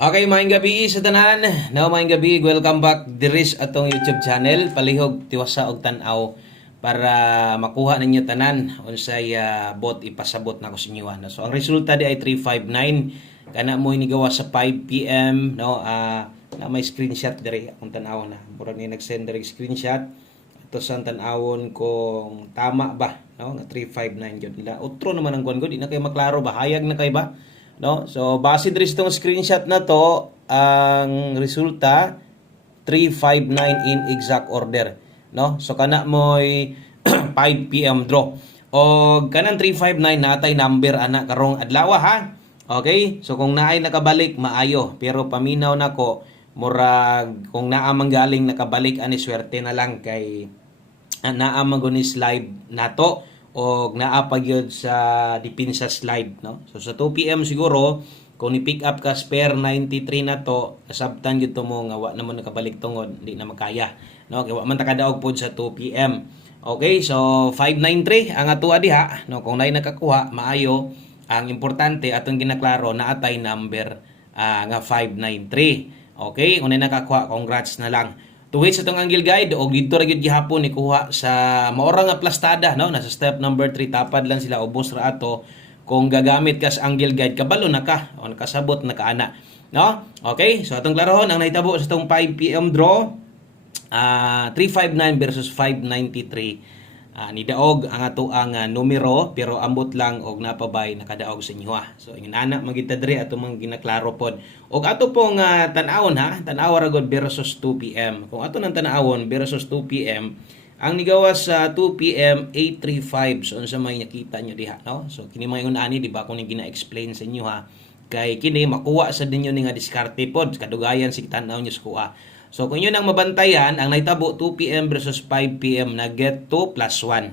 Okay, maayong gabi sa tanan. Now, maayong gabi. Welcome back diris atong YouTube channel. Palihog tiwasa og tan-aw para makuha ninyo tanan unsay bot ipasabot na ko sa inyo. No? So ang resulta di ay 359 kana mo inigawa sa 5 PM no. Na may screenshot diri akong tan-aw na. Murag ni nag-send diri screenshot. Ito sa tan-awon kung tama ba no nga 359 gyud nila. Utro naman ang kuan gud, di na kay maklaro ba, hayag na kay ba? No? So, base diri sa itong screenshot na to, ang resulta, 359 in exact order. No? So, kana mo'y 5 PM draw. O, kanang 359 natay number ana karong adlaw ha? Okay? So, kung naay nakabalik, maayo. Pero paminaw na ko, murag, kung naa manggaling nakabalik, ani swerte na lang kay naa magunis live nato o naa pa gyud sa dipinsa slide no. So sa 2 PM siguro kung ni pick up ka spare 93 na to, nasabtan gyud to mo nga wa naman nakabalik tungod, di na makaya no, kay wa man ta kadaog pod sa 2 PM. Okay, so 593 ang atua diha no, kung nay nakakuha maayo. Ang importante atong ginaklaro na atay number nga 593. Okay, kung nay nakakuha, congrats na lang. Tuhit sa itong angle guide o dito ra gyud gihapon ni kuha sa maora nga plastada no, nasa step number 3 tapad lang sila ubos ra ato. Kung gagamit ka sa angle guide kabalo na ka o nakasabot na kaana no. Okay, so atong klarohon ang nahitabo sa itong 5 PM draw, 359 versus 593. Ni daog ang ato ang numero pero ambot lang og napabay nakadaog sa inyo ha. So ingon ana magita diri ato mang ginaklaro pod. Og ato pong tan-awon ha, tan-aw ra gud versus 2 PM. Kung ato nang tan-awon versus 2 PM, ang nigawas sa 2 PM 835. So unsa may nakita nyo diha no? So kini mga ingon ani di ba kung gina-explain sa inyo ha. Kay kini makuha sa dinyo ni nga diskarte pod kadugayan sig tan-aw nyo sa kuha. So kung yun ang mabantayan, ang naitabo 2 PM versus 5 PM na get 2 plus 1.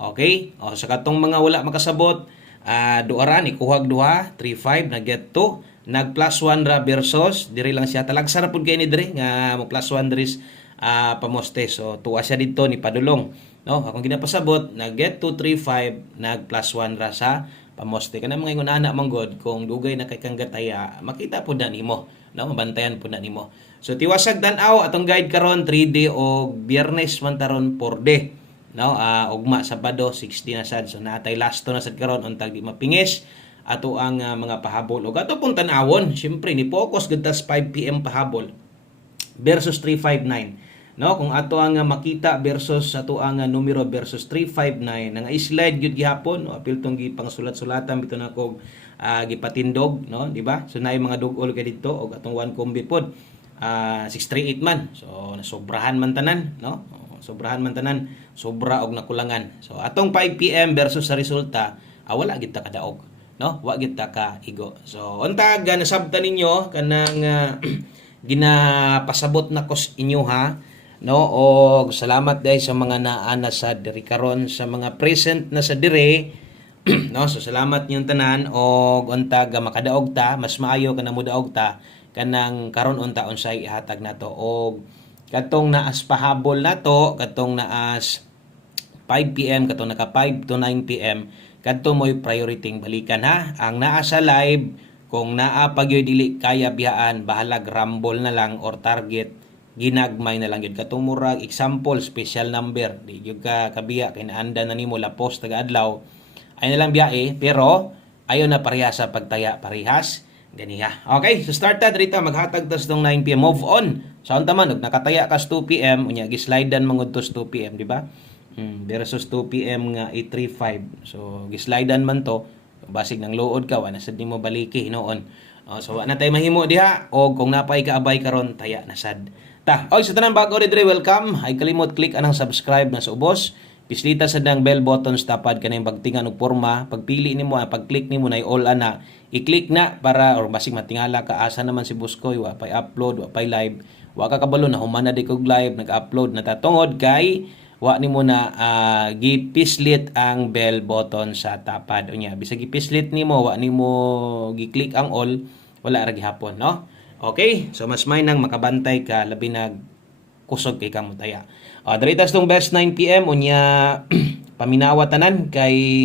Okay? O sa katong mga wala makasabot, duara ni kuhag duha, 35 na get 2, nag plus 1 ra versus diri lang siya talagsa ra pud kay ni diri nga mo plus 1 diri pamoste. So tuwa siya dito ni padulong. No, akong ginapasabot na get 235 nag plus 1 ra sa pamoste. Kana mga ingon ana manggod kung dugay na kay kang gataya, makita pud na nimo, no, mabantayan pud na nimo. So tiwasag tan-aw atong guide karon 3D o Biyernes man taron 4D. No, ugma Sabado 60 na sad. So natay lasto na sad karon untag di mapingis ato ang mga pahabol. Og ato pong tan-awon, syempre ni focus gud tas 5 PM pahabol versus 359. No, kung ato ang makita versus ato ang numero versus 359 nga slide gyud gihapon, no, apil tong gipang sulat-sulatan bito na kog gipatindog, no, di ba? So naay mga dugol kay dito og atong 1 combi pod. 638 man. So nasobrahan man tanan, no? Sobrahan man tanan, sobra og nakulangan. So atong 5 PM versus sa resulta, wala gid ta kadaog, no? Wa gid ta ka igo. So untag nasabtan ninyo kanang ginapasabot na ko sa inyo ha, no? Og salamat dai sa mga naana sa diri karon sa mga present na sa dire. No, so salamat niyong tanan og untag makadaog ta, mas maayo kana mo daog ta kanang karon unta unsay ihatag nato og katong naas pahabol nato, katong naas 5 PM, katong naka 5 to 9 PM, kadto mo'y priority balikan ha. Ang naa sa live, kung naa pagyoy dili kaya biyaan, bahalag rumble na lang or target ginagmay na lang yun. Katong murag example, special number, di gyud ka kabiya kay naanda na nimo la post taga adlaw, ay na lang biyae, pero ayo na pareha sa pagtaya parehas ganiha. Okay, so start ta dito maghatag tas tong 9 PM. Move on. So unta man nakataya kas 2 PM unya gislide-an mangud tos 2 PM, di ba? Versus 2 PM nga 835. So gislide-an man to, basig nang luod ka wala sad nimo baliki hinoon. So wa na tay mahimo diha og kung napay kaabay karon taya na sad. Ta, oy sa tanan bago rin welcome. Ay kalimot click anang subscribe na sa ubos. Pislita sa dang bell button tapad kanang pagtingan og porma. Pagpili nimo, pag-click nimo na all ana, i-click na para or basig matingala ka asa naman si Buskoy wa pay upload, wa pay live. Wa ka kabalo na human na di kog live, nag-upload na tatungod kay wa nimo na gipislit ang bell button sa tapad unya. Bisag gipislit nimo, wa nimo gi-click ang all, wala ra gihapon, no? Okay? So mas may nang makabantay ka labi nag kusog kay kamutaya. Daritas tong best 9 PM unya paminawa tanan kay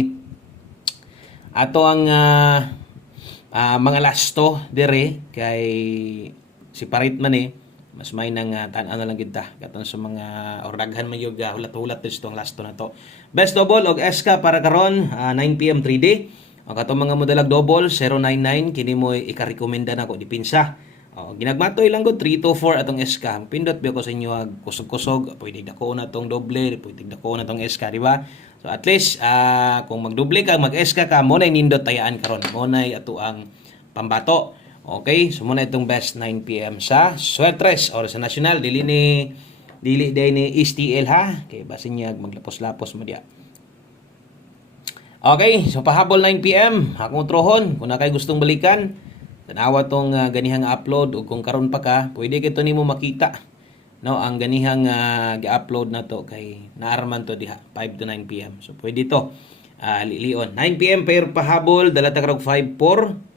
ato ang mga lasto dire kay si parit man mas may nang tan-aw na lang kita katon sa mga or daghan man yung hulat-hulat dito ang lasto na to. Best double og SK para karon 9 PM 3D. O katong mga modalag double 099 kini mo ika-recommenda nako dipinsa. O ginagmatoy lang gud 3 to 4 atong SK. Pindot biya ko sa inyo kusog-kusog, pwede dako na tong doble, pwede dako na tong SK, di ba? So at least kung magdoble ka, mag-SK ka, mo na nindot tayaan karon. Mo na ato ang pambato. Okay, so muna itong best 9 PM sa Suertres or sa National dili day ni STL ha. Kay basin niya maglapos-lapos mo dia. Okay, so pahabol 9 PM akong trohon kung na kay gustong balikan tanawa tong ganihang upload ug kung karon pa ka pwede kito nimo makita no ang ganihang gi-upload na to kay naarman to diha 5 to 9 PM. So pwede to lilion 9 PM pero pahabol dala ta karog 54.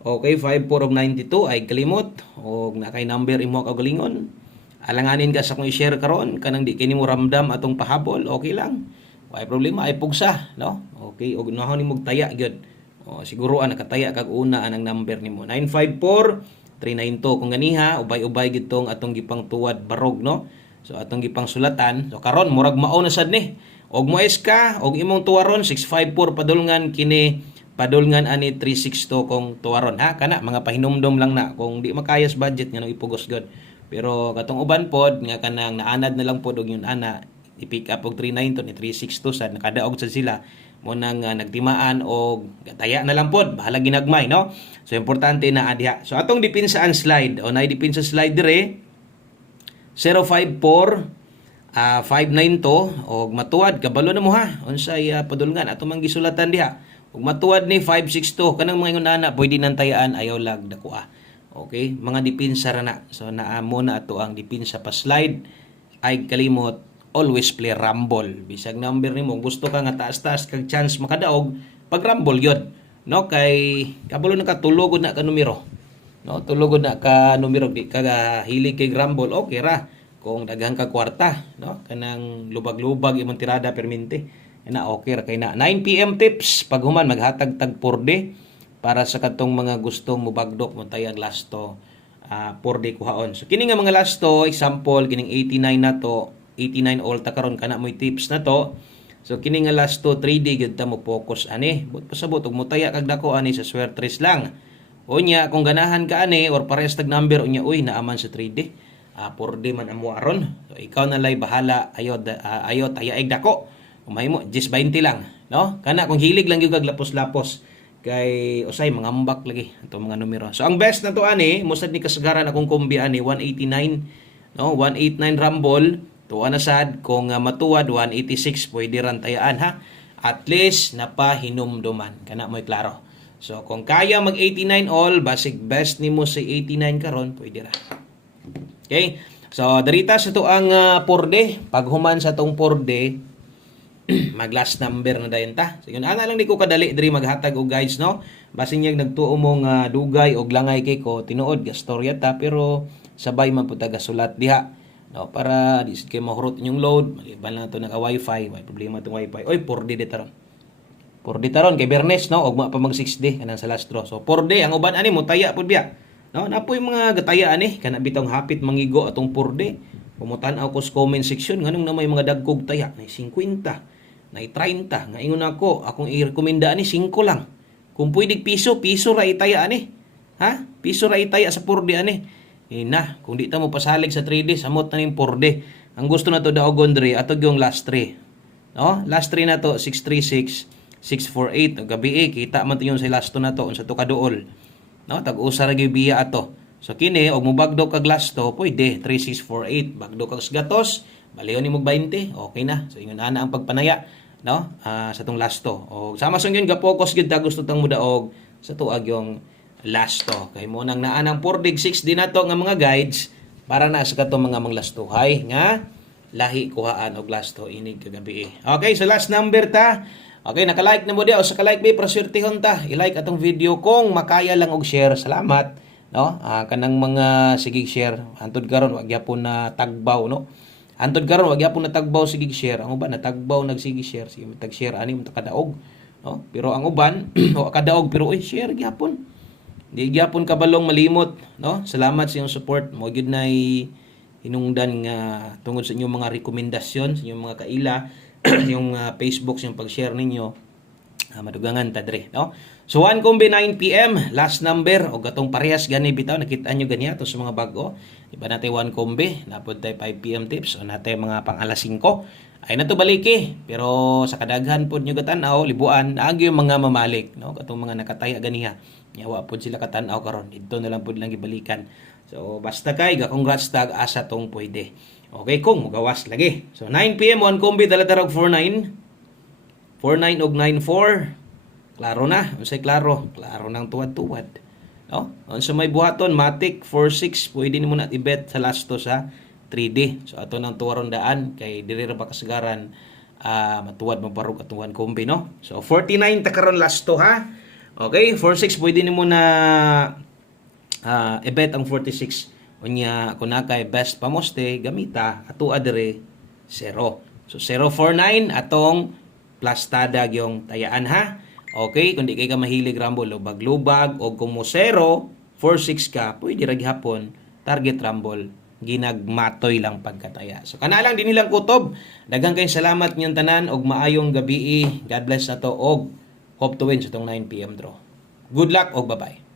Okay, 54 og 92 ay kalimot og nakay number imo kaugalingon. Alanganin ka sa kung i-share karon kanang di kini mo ramdam atong pahabol, okay lang. Way problema ay pugsa, no? Okay, og nahon nimo taya gyud. O siguro nakataya kag una anang number nimo 954 392 kung ganiha ubay-ubay gitong atong gipang tuwad barog, no? So atong gipang sulatan. So karon murag mao na sad ni. Og moes ka og imong tuwaron 654 padulngan kini padulngan ani 362 kung tuwaron ha kana mga pahinumdom lang na kung di makayas budget nga nang ipugos god pero katong uban pod nga kanang naanad na lang pod og yun ana i-pick up og 392 ni 362 sad nakadaog sad sila mo nang nagtimaan og gataya na lang pod bahala ginagmay no so importante na adya so atong depinsaan slide o nay dipinsa slide dire 054 592 og matuwad kabalo na mo ha unsay padulngan ato man gisulatan diha ug matuwad ni 562 kanang mga ingon ana pwede nang tayaan ayaw lag dako okay mga dipinsa ra na so naamo na ato ang dipinsa pa slide ay kalimot always play rumble bisag number nimo gusto ka nga taas-taas kag chance makadaog pag rumble gyud no kay kabalo na katulog na ka numero no tulog na ka numero di ka hilig kay rumble okay ra kung daghang ka kwarta no kanang lubag-lubag imong tirada permente na okay ra kay na 9 PM tips pag human maghatag tag 4D para sa katong mga gustong mubagdok mo tayag lasto 4D kuhaon so kini nga mga lasto example kining 89 na to 89 all ta karon kana moy tips na to so kini nga lasto 3D gyud ta mo focus ani but pasabot og mo taya kag dako ani sa Suertres lang unya kung ganahan ka ani or parehas tag number unya uy naaman sa 3D 4D man amo aron so ikaw na lay bahala ayo tayaig dako mahimo 10-20 lang no kana kung hilig lang gyud kag lapos-lapos kay usay mangambak lagi ato mga numero so ang best na to ani musad ni kasagaran akong kombi ani 189 no 189 rumble tuwa na sad kung matuwad 186 pwede ran tayaan ha at least napahinumduman kana moy klaro so kung kaya mag 89 all basic best nimo sa 89 karon pwede ra okay so darita sa to ang 4D pag human sa tong 4D mag last number na dayon ta. So yun ana lang di ko kadali diri maghatag og guides no. Basin yang nagtuo mong dugay og langay kay ko tinuod ga storya ta pero sabay man pud taga sulat diha. No para di kay mahurot inyong load, maliban lang to naka wifi, may problema tong wifi. Oy 4D de taron. 4D taron kay Bernes no og pa mag 6D kanang sa last draw. So 4D ang uban ani mo taya pud biya. No napoy mga gataya ani kana bitong hapit mangigo atong 4D. Pumutan-aw ko sa comment section nganong na may mga dagkog taya na 50 na 30 nga ingon ako akong i-rekomenda ani 5 lang kung pwede piso ra itaya ani ha piso ra itaya sa 4D ani na kung di ta mo pasalig sa 3D samot na ning 4D ang gusto na to daogon diri ato yung last 3 no last 3 na to 636 648 gabi kita man to yung sa last 2 na to unsa to kaduol no tag-usa ra gyud biya ato so kini og mobagdo kag last 2 pwede 3648 bagdo kag gatos balion nimo 20 okay na so ingon ana ang pagpanaya no sa tong last to o sama sang yun ga-focus gid ta gusto tang mudaog sa tuag yung last to kay mo nang naa ng 4 dig 6 din nato nga mga guides para na sa katong mga manglastuhay nga lahi kuhaan og last to inig kagabi okay so last number ta okay naka-like na mo dia o sa ka-like be proswertehon ta i-like atong video kung makaya lang og share salamat no kanang mga sige share hantod karon wa gyapon na tagbaw no antod karon wag gyapon natagbaw sige share ang uban natagbaw nagsige share sige tag share ani mo kadaog no pero ang uban o kadaog pero share gyapon Di gyapon kabalong malimot, no? Salamat sa iyong support. Mo gyud nay hinungdan nga tungod sa inyong mga rekomendasyon, sa inyong mga kaila, yung Facebook, yung pag-share ninyo. Madugangan ta dre, no? So 1 kombi 9 PM, last number og atong parehas gani bitaw nakita nyo ganiya to sa mga bag-o. Di ba natin 1 kombi, napod tay 5 PM tips o natin mga pang alas 5. Ay na to baliki, pero sa kadaghan pod nyo gatan-aw libuan naagi yung mga mamalik, no? Katong mga nakataya ganiha. Yawa pod sila katan-aw karon. Dito na lang pod lang gibalikan. So basta kay congrats tag asa tong pwede. Okay kung mugawas lagi. So 9 PM 1 kombi dala-darog 49. 49 og 94. Klaro na, unsay klaro? Klaro nang tuwad-tuwad. No? Unsa may buhaton, Matic 46, pwede nimo na i-bet sa last to sa 3D. So ato nang tuwaron daan kay diri ra ba kasagaran matuwad maparog atong 1 kombi, no? So 49 ta karon last to ha. Okay, 46 pwede nimo na i-bet ang 46. Unya kun kay best pamoste gamita ato adere 0. So 049 atong plus tadag yung tayaan ha. Okay, kung di kay ka mahilig rumble lubag-lubag o kung mo 0, 4-6 ka, pwede ra gihapon target rumble ginagmatoy lang pagkataya. So kana lang din nilang kutob. Daghang kayong salamat niyong tanan og maayong gabi. God bless na to og hope to win sa tong 9 PM draw. Good luck og bye-bye.